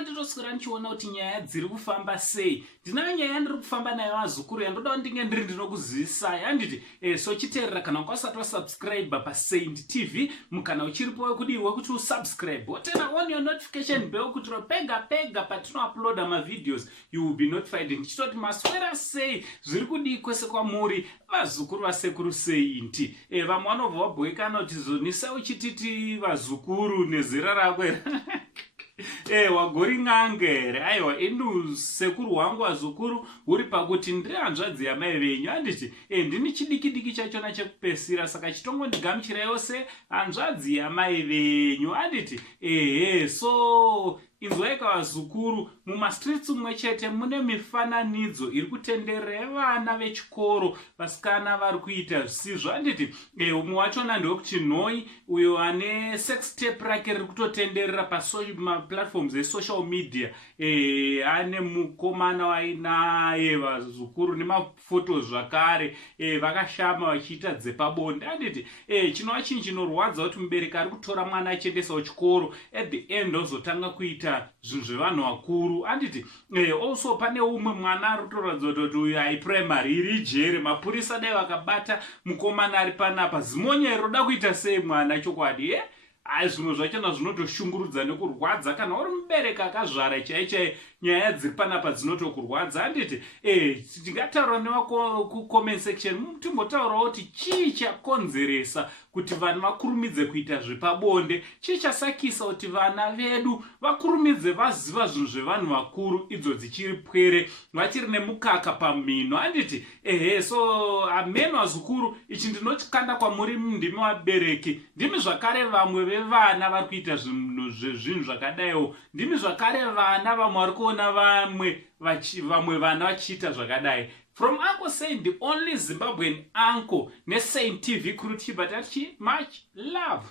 kana nditoswera ndichiona kuti nyaya dziri kufamba sei. Ndinayo nyaya yandiri kufamba nayo azukuru yandoda ndinge ndiri ndinokuzivisai. Handiti so chiteerera kana ukasati wasubscribe paSaint TV mukana uchiripo wekudiwa kuti usubscribe. Wotena on your notification bell kuti pega patinouploada mavideos you will be notified. Ndichitoti maswera sei zviri kudii kwese kwamuri vazukuru vasekuru Saint. Vamwe vanobva vabhoekana kuti zonisa uchititi vazukuru nezera rakwe wagori ng'angere. Aiwa inu sekuru wangu wazukuru uri pakuti ndiri hanzvadzi yamai venyu. Handiti ndini chidiki chachona chekupesira saka chitongondigamuchirai yose hanzvadzi yamai venyu. Handiti so inzwaika vazukuru mumastreets umwe chete mune mifananidzo iri kutenderera vana vechikoro vasikana vari kuita zvisizvo. Handiti umwe wachona ndewekuti Nhoi uyo ane sex tape rake riri kutotenderera paplatforms esocial media. Ane mukomana wainaye vazukuru nemafoto zvakare vakashama vachiita dzepabonde. Handiti chinova chinhu chinorwadza kuti mubereki ari kutora mwana achiendesa kuchikoro at the end ozotanga kuita zvinhu zvevanhu vakuru. Handiti also pane umwe mwana ari kutoratidza kuti uyu aiprimary iri jere, mapurisa dai vakabata mukomana ari panapa zimonyero roda kuita sei mwana chokwadi. Zvimwe zvachona zvinotoshungurudza nekurwadza kana uri mubereki akazvara chaichai nyaya dziri panapa dzinotokurwadza. Handiti tingataura nevakucomment section timbotaurawo kuti chii chakonzeresa kuti vanhu vakurumidze kuita zvepabonde, chii chasakisa kuti vana vedu vakurumidze vaziva zvinhu zvevanhu vakuru idzo dzichiri pwere vachiri nemukaka pamhino. Handiti so ameno vazukuru ichi ndinoti kanda kwamuri ndimi vabereki, ndimi zvakare vamwe vevana vari kuita zvinhu zvakadaiwo, ndimi zvakare vana vamwe vari kuona vamwe vana vachiita zvakadai. From Uncle Saint, the only Zimbabwean uncle, neSaint TV crew, but much love.